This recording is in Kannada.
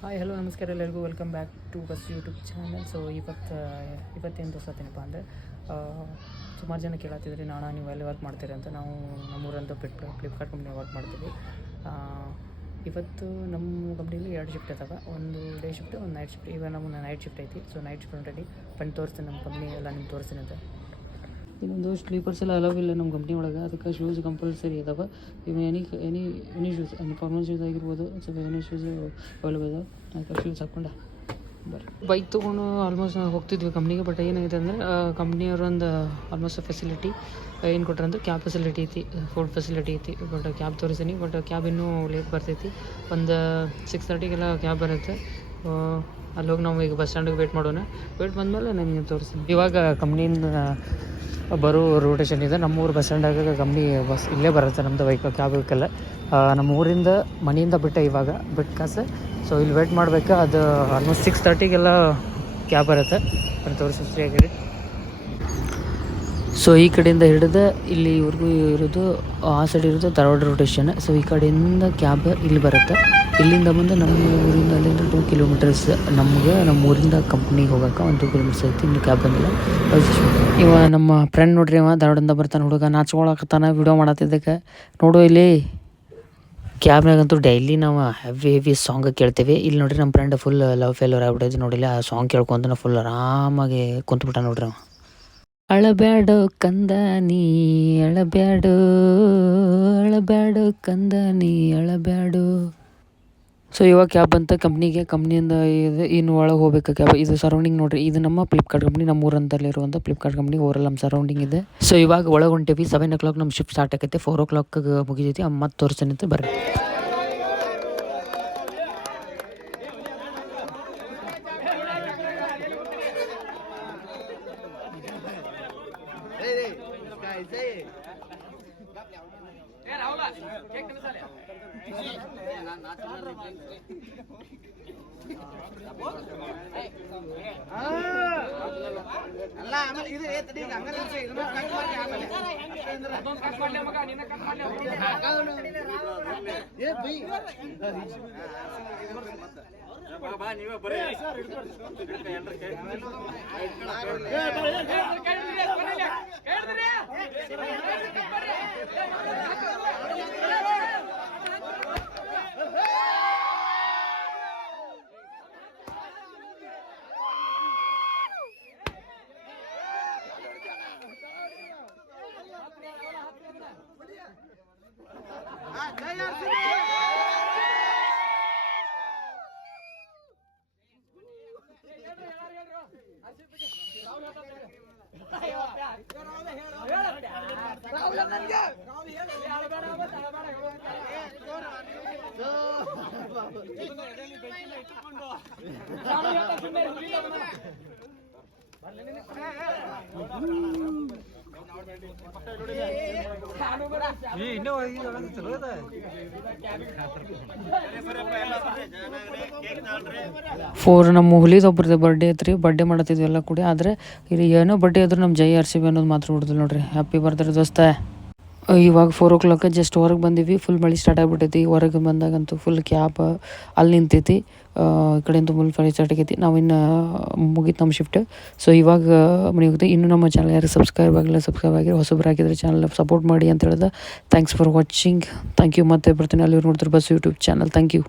ಹಾಯ್ ಹಲೋ ನಮಸ್ಕಾರ ಎಲ್ಲರಿಗೂ welcome back to bus YouTube channel. So ಇವತ್ತೇನು ತೋರ್ಸತ್ತೀನಪ್ಪ ಅಂದರೆ ಸುಮಾರು ಜನ ಕೇಳತ್ತಿದ್ರಿ ನೀವು ಎಲ್ಲಿ ವರ್ಕ್ ಮಾಡ್ತೀರಿ ಅಂತ. ನಾವು ನಮ್ಮೂರಂತ ಫ್ಲಿಪ್ಕಾರ್ಟ್ ಕಂಪ್ನಿ ವರ್ಕ್ ಮಾಡ್ತೀವಿ. ಇವತ್ತು ನಮ್ಮ ಕಂಪ್ನಿಲಿ 2 ಶಿಫ್ಟ್ ಇದ್ದಾವೆ, ಒಂದು ಡೇ ಶಿಫ್ಟ್ ಒಂದು ನೈಟ್ ಶಿಫ್ಟ್. ಇವಾಗ ನಮ್ಗೆ ನೈಟ್ ಶಿಫ್ಟ್ ಐತಿ. ಸೊ ನೈಟ್ ಶಿಫ್ಟ್ ರೆಡಿ ಬಂದು ತೋರಿಸ್ತೀನಿ ನಮ್ಮ ಕಂಪ್ನಿ ಎಲ್ಲ ನಿಮ್ಗೆ ತೋರಿಸ್ತೀನಿ ಅಂತ. ಇನ್ನೊಂದು ಸ್ಲೀಪರ್ಸ್ ಎಲ್ಲ ಅಲವ್ ಇಲ್ಲ ನಮ್ಮ ಕಂಪ್ನಿ ಒಳಗೆ, ಅದಕ್ಕೆ ಶೂಸ್ ಕಂಪಲ್ಸರಿ ಇದಾವೆ. ಇವು ಎನಿ ಶೂಸ್ ಫಾರ್ಮಲ್ ಶೂಸ್ ಆಗಿರ್ಬೋದು, ಸ್ವಲ್ಪ ಎನಿ ಶೂಸ್ ಅವೈಲೇಬಲ್ ಇದಾವೆ. ಅದಕ್ಕೆ ಶೂಸ್ ಹಾಕ್ಕೊಂಡೆ ಬರ್ರಿ. ಬೈಕ್ ತೊಗೊಂಡು ಆಲ್ಮೋಸ್ಟ್ ಹೋಗ್ತಿದ್ವಿ ಕಂಪ್ನಿಗೆ. ಬಟ್ ಏನಾಗಿದೆ ಅಂದರೆ ಕಂಪ್ನಿಯವ್ರೊಂದು ಆಲ್ಮೋಸ್ಟ್ ಫೆಸಿಲಿಟಿ ಏನು ಕೊಟ್ರೆ ಅಂದರೆ ಕ್ಯಾಬ್ ಫೆಸಿಲಿಟಿ ಐತಿ, ಫುಡ್ ಫೆಸಿಲಿಟಿ ಐತಿ. ಬಟ್ ಕ್ಯಾಬ್ ತೋರಿಸ್ತೀನಿ, ಬಟ್ ಕ್ಯಾಬ್ ಇನ್ನೂ ಲೇಟ್ ಬರ್ತೈತಿ. ಒಂದು 6:30ಗೆಲ್ಲ ಕ್ಯಾಬ್ ಬರುತ್ತೆ. ಅಲ್ಲಿ ಹೋಗಿ ನಾವು ಈಗ ಬಸ್ ಸ್ಟ್ಯಾಂಡಿಗೆ ವೇಟ್ ಮಾಡೋಣ. ವೇಟ್ ಬಂದಮೇಲೆ ನನಗೆ ತೋರಿಸ್ತೀನಿ. ಇವಾಗ ಕಂಪ್ನಿಯಿಂದ ಬರೋ ರೋಟೇಷನ್ ಇದೆ. ನಮ್ಮೂರು ಬಸ್ ಸ್ಟ್ಯಾಂಡಾಗ ಕಂಪ್ನಿ ಬಸ್ ಇಲ್ಲೇ ಬರುತ್ತೆ. ನಮ್ಮದು ಕ್ಯಾಬ್ ಬೇಕಲ್ಲ. ನಮ್ಮ ಊರಿಂದ ಮನೆಯಿಂದ ಬಿಟ್ಟೆ ಇವಾಗ ಕಾಸು. ಸೊ ಇಲ್ಲಿ ವೇಟ್ ಮಾಡಬೇಕು. ಅದು ಆಲ್ಮೋಸ್ಟ್ 6:30ಗೆಲ್ಲ ಕ್ಯಾಬ್ ಬರುತ್ತೆ. ಅದು ತೋರಿಸಿ ಆಗಿದೆ. ಸೊ ಈ ಕಡೆಯಿಂದ ಹಿಡಿದು ಇಲ್ಲಿವರೆಗೂ ಇರೋದು, ಆ ಸೈಡ್ ಇರೋದು ಧಾರವಾಡ ರೋಟೇಷನ್. ಸೊ ಈ ಕಡೆಯಿಂದ ಕ್ಯಾಬ್ ಇಲ್ಲಿ ಬರುತ್ತೆ. ಇಲ್ಲಿಂದ ಬಂದು ನಮ್ಮ ಊರಿಂದ ಅಲ್ಲಿಂದ 2 ಕಿಲೋಮೀಟರ್ಸ್. ನಮ್ಮ ಊರಿಂದ ಕಂಪ್ನಿಗೆ ಹೋಗೋಕೆ 1 2 ಕಿಲೋಮೀಟರ್ಸ್ ಐತಿ. ಇನ್ನು ಕ್ಯಾಬ್ ಬಂದಿಲ್ಲ. ಇವ ನಮ್ಮ ಫ್ರೆಂಡ್ ನೋಡ್ರಿ, ಅವ ಧಾರವಾಡದಿಂದ ಬರ್ತಾನೆ. ಹುಡುಗ ನಾಚ್ಕೊಳಕತ್ತಾನ ವಿಡಿಯೋ ಮಾಡತ್ತಿದ್ದಕ್ಕೆ. ನೋಡು ಇಲ್ಲಿ ಕ್ಯಾಬ್ನಾಗಂತೂ ಡೈಲಿ ನಾವು ಹೆವಿ ಸಾಂಗ್ ಕೇಳ್ತೇವೆ. ಇಲ್ಲಿ ನೋಡ್ರಿ ನಮ್ಮ ಫ್ರೆಂಡ್ ಫುಲ್ ಲವ್ ಫೇಲ್ಯೂರ್ ಆಗ್ಬಿಟ್ಟೈತಿ. ನೋಡಿಲ್ಲ, ಆ ಸಾಂಗ್ ಕೇಳ್ಕೊಂತ ಫುಲ್ ಆರಾಮಾಗಿ ಕುಂತ್ಬಿಟ್ಟ ನೋಡ್ರಿ ಅವ. ಅಳಬ್ಯಾಡೋ ಕಂದ ನೀ ಅಳಬ್ಯಾಡೋ, ಅಳಬ್ಯಾಡೋ ಕಂದ ನೀ ಅಳಬ್ಯಾಡೋ. ಸೊ ಇವಾಗ ಕ್ಯಾಬ್ ಅಂತ ಕಂಪ್ನಿಯಿಂದ ಇದು ಇನ್ನು ಒಳಗೆ ಹೋಗ್ಬೇಕು ಕ್ಯಾಬ್. ಇದು ಸರೌಂಡಿಂಗ್ ನೋಡಿರಿ, ಇದು ನಮ್ಮ ಫ್ಲಿಪ್ಕಾರ್ಟ್ ಕಂಪ್ನಿ, ನಮ್ಮ ಊರಂತಲ್ಲಿರುವಂಥ ಫ್ಲಿಪ್ಕಾರ್ಟ್ ಕಂಪ್ನಿ ಓವರಲ್ ನಮ್ಮ ಸರೌಂಡಿಂಗ್ ಇದೆ. ಸೊ ಇವಾಗ ಒಳಗೆ ಹೊಂಟೇವಿ. 7 o'clock ನಮ್ಮ ಶಿಫ್ಟ್ ಸ್ಟಾರ್ಟ್ ಆಕೈತೆ. 4 o'clock ಮುಗಿದೈತಿ. ಮತ್ತೆ ತೋರಿಸ್ತಾನಂತೆ ಬರ್ರಿ. ನಮ್ಮ ಹುಲಿದೊಬ್ಬರದ್ದು ಬರ್ಡೇ ಐತ್ರಿ. ಬರ್ಡೇ ಮಾಡತ್ತಿದ್ವಿ ಎಲ್ಲ ಕೂಡಿ. ಆದರೆ ಇಲ್ಲಿ ಏನೋ ಬರ್ಡೇ ಆದ್ರೂ ನಮ್ಮ ಜೈ RCB ಅನ್ನೋದು ಮಾತ್ರ ಹೊಡೆದಿಲ್ಲ ನೋಡ್ರಿ. ಹ್ಯಾಪಿ ಬರ್ತ್ಡೇ ದೋಸ್ತ. ಇವಾಗ 4 o'clock ಜಸ್ಟ್ ಹೊರಗೆ ಬಂದೀವಿ. ಫುಲ್ ಮಳೆ ಸ್ಟಾರ್ಟ್ ಆಗಿಬಿಟ್ಟೈತಿ. ಹೊರಗೆ ಬಂದಾಗಂತೂ ಫುಲ್ ಕ್ಯಾಬ್ ಅಲ್ಲಿ ನಿಂತೈತಿ. ಈ ಕಡೆಯಿಂದ ಫುಲ್ ಮಳೆ ಸ್ಟಾರ್ಟ್ ಆಗೈತಿ. ನಾವಿನ್ನು ಮುಗೀತು ನಮ್ಮ ಶಿಫ್ಟ್. ಸೊ ಇವಾಗ ಮನೆಗೆ ಹೋಗ್ತೀವಿ. ಇನ್ನೂ ನಮ್ಮ ಚಾನಲ್ ಯಾರು ಸಬ್ಸ್ಕ್ರೈಬ್ ಆಗಿರಿ, ಹೊಸಬರಾಗಿದ್ದರೆ ಚಾನಲ್ ಸಪೋರ್ಟ್ ಮಾಡಿ ಅಂತ ಹೇಳಿದೆ. Thanks for watching. Thank you. ಮತ್ತೆ ಬರ್ತೀನಿ. ಅಲ್ಲಿ ನೋಡ್ತಾರೆ bus YouTube channel. Thank you.